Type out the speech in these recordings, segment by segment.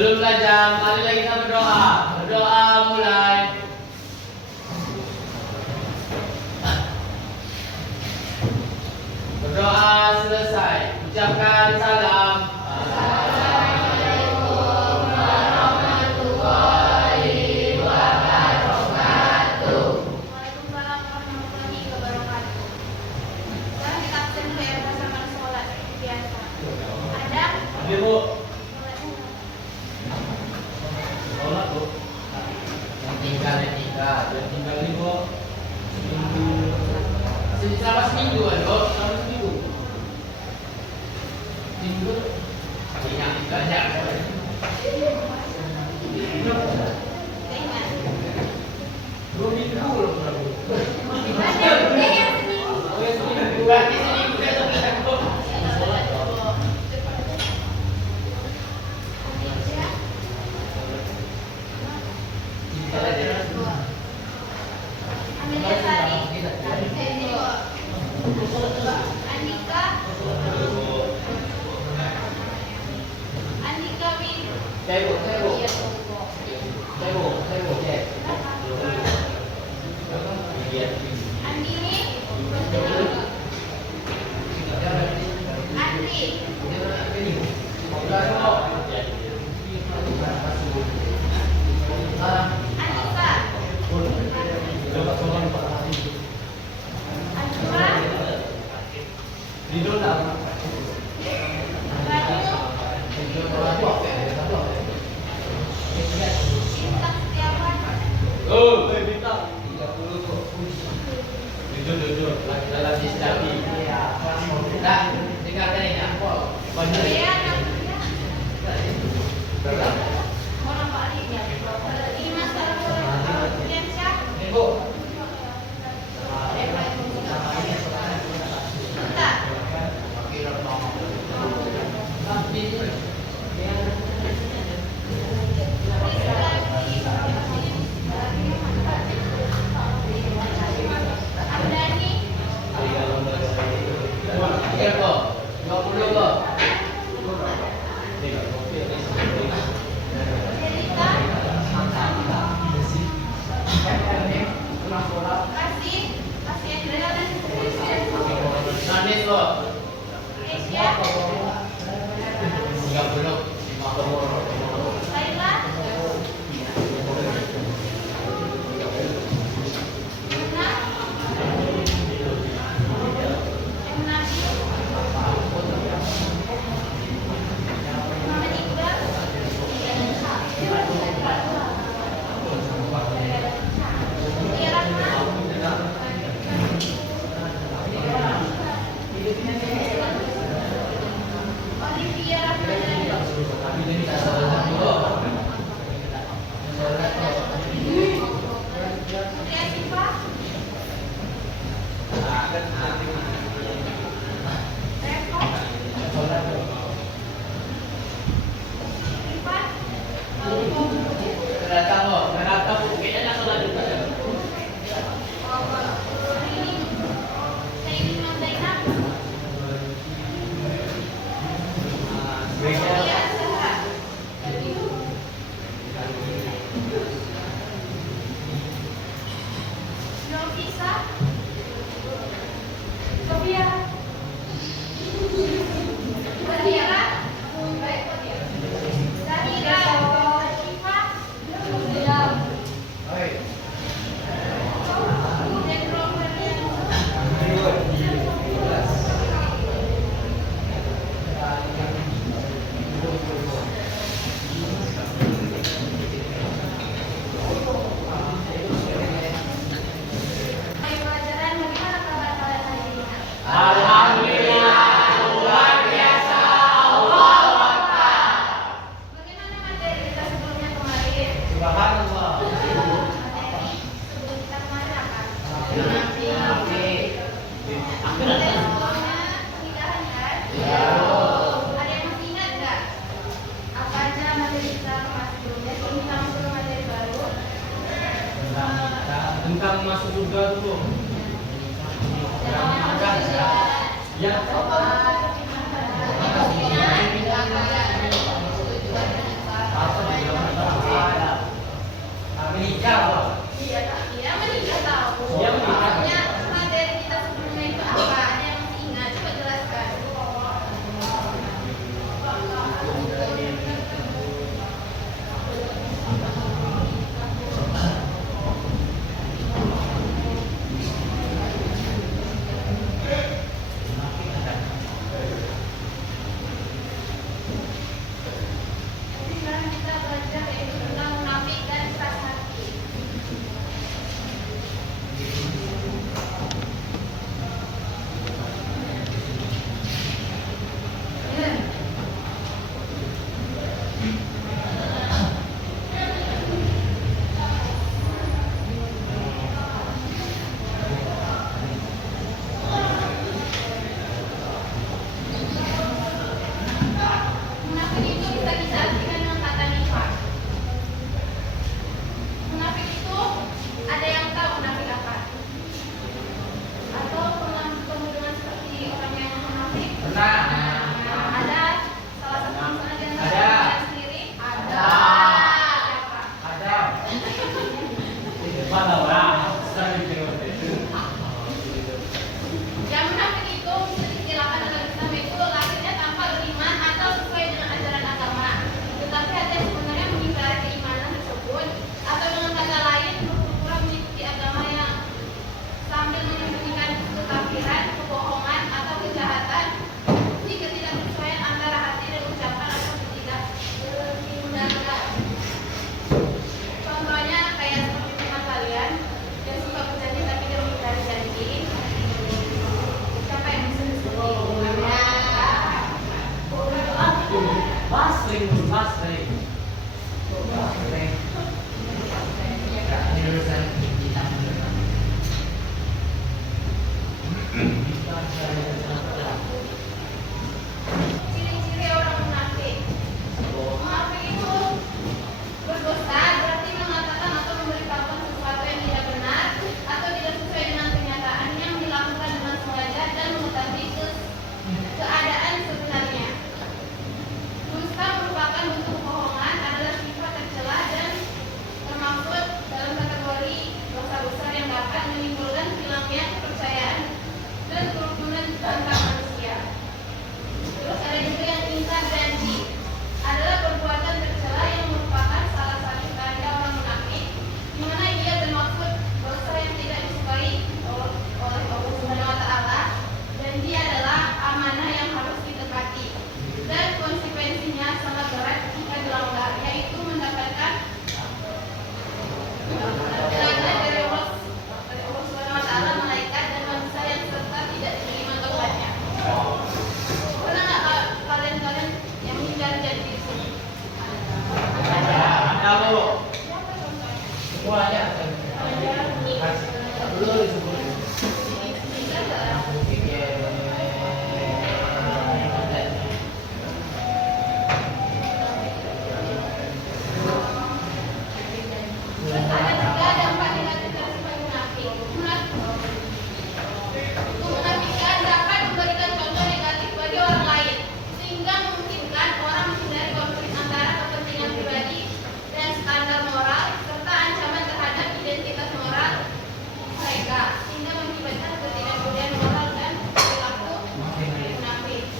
Belum belajar, mari lagi kita berdoa. Berdoa mulai. Berdoa selesai. Ucapkan salam. Assalamualaikum warahmatullahi wabarakatuh. Waalaikumsalam warahmatullahi wabarakatuh. Sekarang kita absen dulu ya bersama sekolah seperti biasa. Ada? Oke, Bu. Sholat, Bu. Yang tinggal nih, Bu. Selama seminggu kan, Bu? Selama seminggu. Seminggu. Yang banyak. Dua minggu loh, Bu. Berarti seminggu besok kita, Bu. Amelia Sari, Andika, Andika Win, Saya, Bu. Andini, Andri, Anissa, Ajura, Bintang Setiawan, Jujur. Dalam istilah Nah, dengarkan ini. Dea, mau nampak lagi ya? Ini masalah Fiansyah, Bentar. Amdani, Delita, Kasih Andrea dan Keisha, Laila, Luna, Nabi, Muhammad Iqbal, Tia Rahma, Olivia Rahmadani, Putri Asifah, Revo, Rifat, Rini, Sayyidin Mandainah, Sofia Azhara, Nurfisa, Sofia, Zahira, Syifa, Jendro Ferdiansyah, Hai pelajaran, bagaimana kabar kalian hari ini? Alhamdulillah, luar biasa. Allahu Akbar. Bagaimana materi kita sebelumnya kemarin? Subhanallah. Materi sebelum kita kemarin apa? Materi sebelumnya pernikahan kan? Ada yang masih ingat nggak? Apa aja materi kita kemarin sebelumnya? Sebelum kita masuk ke materi baru. Tentang masuk surga dulu. Ya. Apa? Ciri-ciri orang munafik. Munafik itu berdusta, berarti mengatakan atau memberitahukan sesuatu yang tidak benar atau tidak sesuai dengan kenyataannya, dilakukan dengan sengaja dan mengetahui keadaan sebenarnya. Dusta merupakan bentuk kebohongan, adalah sifat tercela dan termasuk dalam kategori dosa besar yang dapat menimbulkan hilangnya kepercayaan dan kerukunan antar manusia. Terus ada juga yang ingkar janji, adalah perbuatan tercela yang merupakan salah satu tanda orang munafik, di mana ia bermaksud dosa yang tidak disukai oleh Allah Subhanahu wa Ta'ala. Janji adalah amanah yang harus ditepati dan konsekuensinya sangat berat jika dilanggar, yaitu mendapatkan pelanggaran dari Allah Subhanahu wa Ta'ala, malaikat dan manusia yang serta tidak diterima taubatnya. Pernah nggak kalian yang menghindari janji itu? Ada bu. Siapa contohnya? Semuanya. Dulu disebut. Bisa nggak? Terus ada juga dampak negatif dari sifat munafik. Kemunafikan dapat memberikan contoh negatif bagi orang lain, sehingga memungkinkan orang menghindari konflik antara kepentingan pribadi dan standar moral, serta ancaman terhadap identitas moral mereka, sehingga mengakibatkan ketidakmudian moral dan perilaku munafik.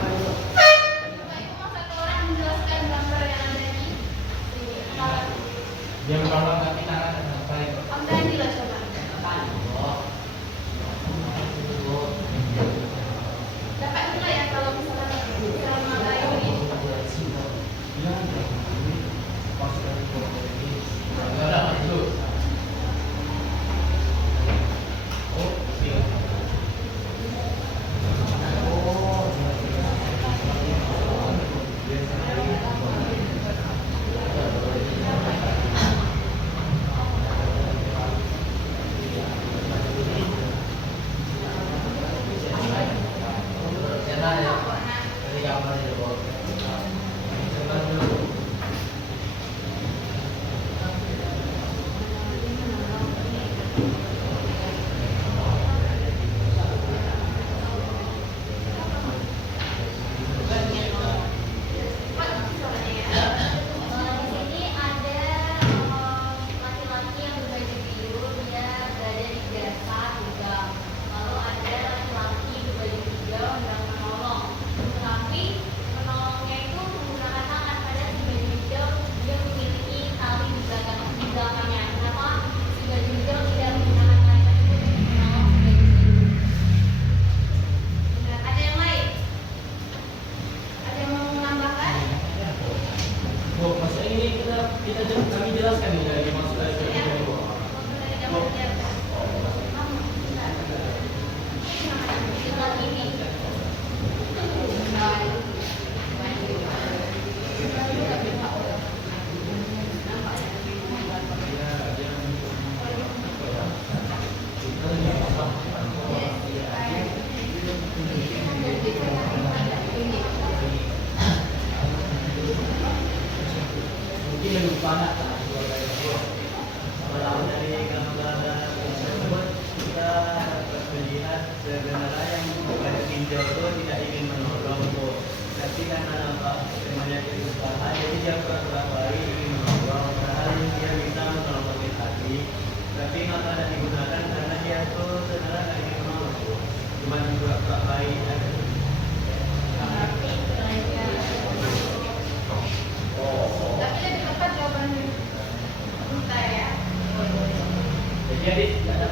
Coba itu mau satu orang menjelaskan gambar yang ada di kepala. Dia kalau tapi nara sampai. Om Dandi lah coba. Dapat nilai ya kalau misalnya selama kayu ini. Kami jelaskan nih dari maksud dari mungkin lebih panas lah. Kalau dari gambar Tapi lebih tepat jawaban kita ya. Jadi, ada